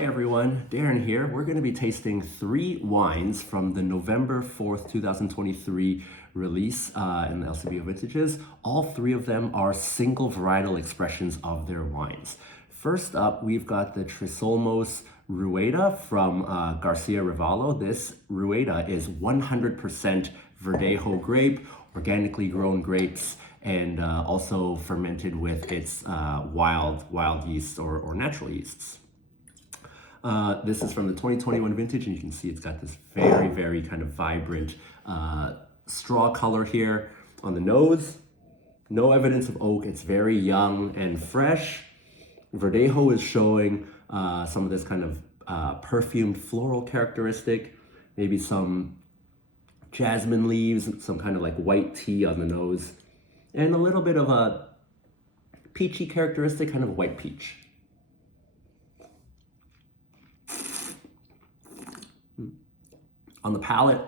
Hey everyone, Darren here. We're going to be tasting 3 wines from the November 4th, 2023 release in the LCBO Vintages. All 3 of them are single varietal expressions of their wines. First up, we've got the Trisolmos Rueda from Garcia Rivallo. This Rueda is 100% Verdejo grape, organically grown grapes, and also fermented with its wild yeasts or natural yeasts. This is from the 2021 vintage, and you can see it's got this very kind of vibrant straw color here on the nose. No evidence of oak. It's very young and fresh. Verdejo is showing some of this kind of perfumed floral characteristic, maybe some jasmine leaves, some kind of like white tea on the nose, and a little bit of a peachy characteristic, kind of white peach. On the palate,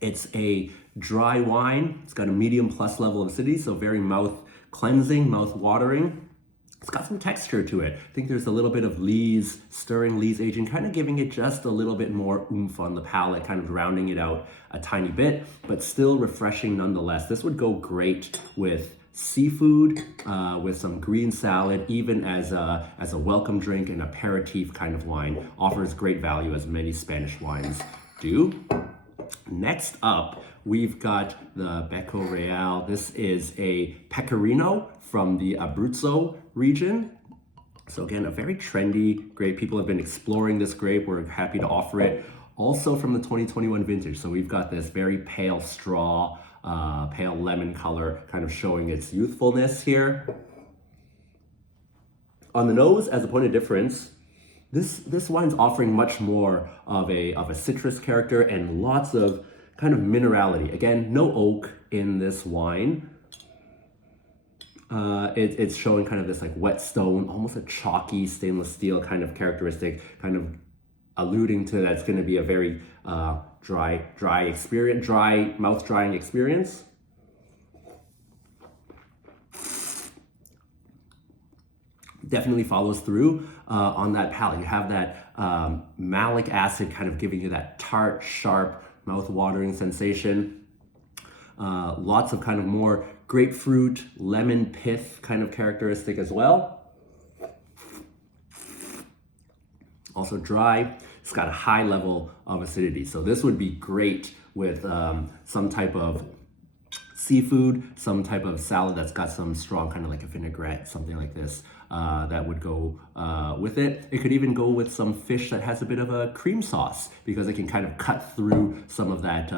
it's a dry wine. It's got a medium plus level of acidity, so very mouth cleansing, mouth watering. It's got some texture to it. I think there's a little bit of lees, stirring lees aging, kind of giving it just a little bit more oomph on the palate, kind of rounding it out a tiny bit, but still refreshing nonetheless. This would go great with seafood, with some green salad, even as a welcome drink and aperitif kind of wine. Offers great value, as many Spanish wines do. Next up, we've got the Becco Real. This is a Pecorino from the Abruzzo region. So again, a very trendy grape. People have been exploring this grape. We're happy to offer it. Also from the 2021 vintage. So we've got this very pale straw, pale lemon color, kind of showing its youthfulness here. On the nose, as a point of difference, this wine's offering much more of a citrus character and lots of kind of minerality. Again, no oak in this wine. It's showing kind of this like wet stone, almost a chalky stainless steel kind of characteristic, kind of alluding to that it's going to be a very dry experience, mouth drying experience. Definitely follows through on that palate. You have that malic acid kind of giving you that tart, sharp, mouth-watering sensation. Lots of kind of more grapefruit, lemon pith kind of characteristic as well. Also dry. It's got a high level of acidity. So this would be great with some type of seafood, some type of salad that's got some strong kind of like a vinaigrette, something like this, that would go with it. It could even go with some fish that has a bit of a cream sauce, because it can kind of cut through some of that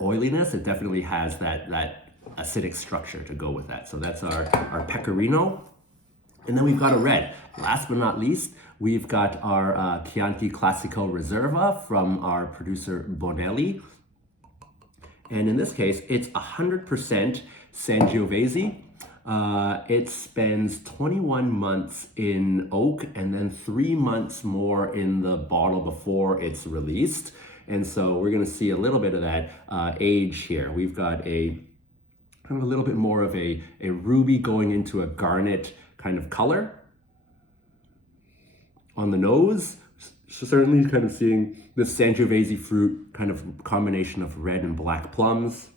oiliness. It definitely has that acidic structure to go with that. So that's our Pecorino. And then we've got a red. Last but not least, we've got our Chianti Classico Reserva from our producer Bonelli. And in this case, it's 100% Sangiovese. It spends 21 months in oak and then 3 months more in the bottle before it's released. And so we're gonna see a little bit of that age here. We've got a kind of a little bit more of a ruby going into a garnet kind of color. On the nose, certainly kind of seeing this Sangiovese fruit kind of combination of red and black plums.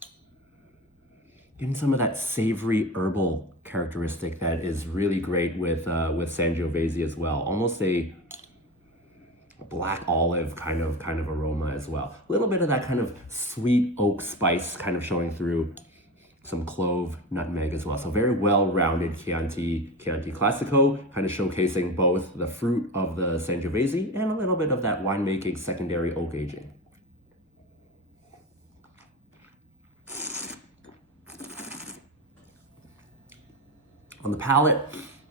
Getting some of that savory herbal characteristic that is really great with Sangiovese as well. Almost a black olive kind of aroma as well. A little bit of that kind of sweet oak spice kind of showing through. Some clove, nutmeg as well. So very well-rounded Chianti Classico, kind of showcasing both the fruit of the Sangiovese and a little bit of that winemaking secondary oak aging. On the palate,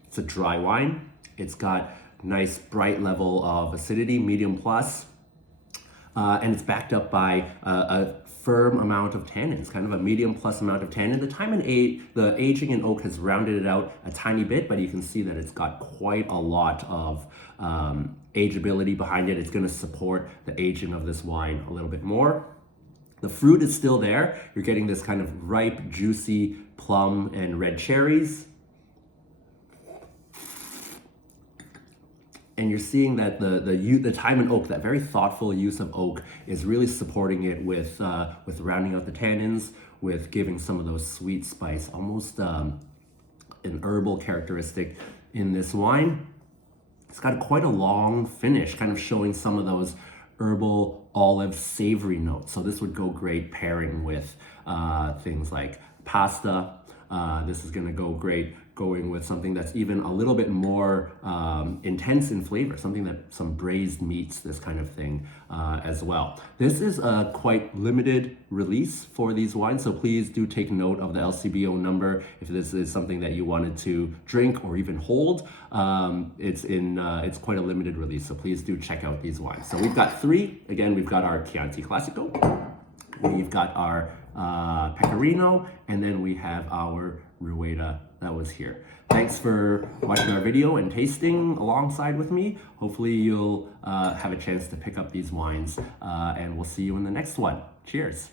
it's a dry wine. It's got nice bright level of acidity, medium plus, and it's backed up by a firm amount of tannins, kind of a medium plus amount of tannin. The aging in oak has rounded it out a tiny bit, but you can see that it's got quite a lot of ageability behind it. It's going to support the aging of this wine a little bit more. The fruit is still there. You're getting this kind of ripe, juicy plum and red cherries. And you're seeing that the time in oak, that very thoughtful use of oak, is really supporting it with rounding out the tannins, with giving some of those sweet spice, almost an herbal characteristic in this wine. It's got quite a long finish, kind of showing some of those herbal, olive, savory notes. So this would go great pairing with things like pasta. This is going to go great going with something that's even a little bit more intense in flavor, something that some braised meats, this kind of thing as well. This is a quite limited release for these wines, so please do take note of the LCBO number if this is something that you wanted to drink or even hold. It's quite a limited release, so please do check out these wines. So we've got three. Again, we've got our Chianti Classico, we've got our Pecorino, and then we have our Rueda that was here. Thanks for watching our video and tasting alongside with me. Hopefully you'll have a chance to pick up these wines, and we'll see you in the next one. Cheers.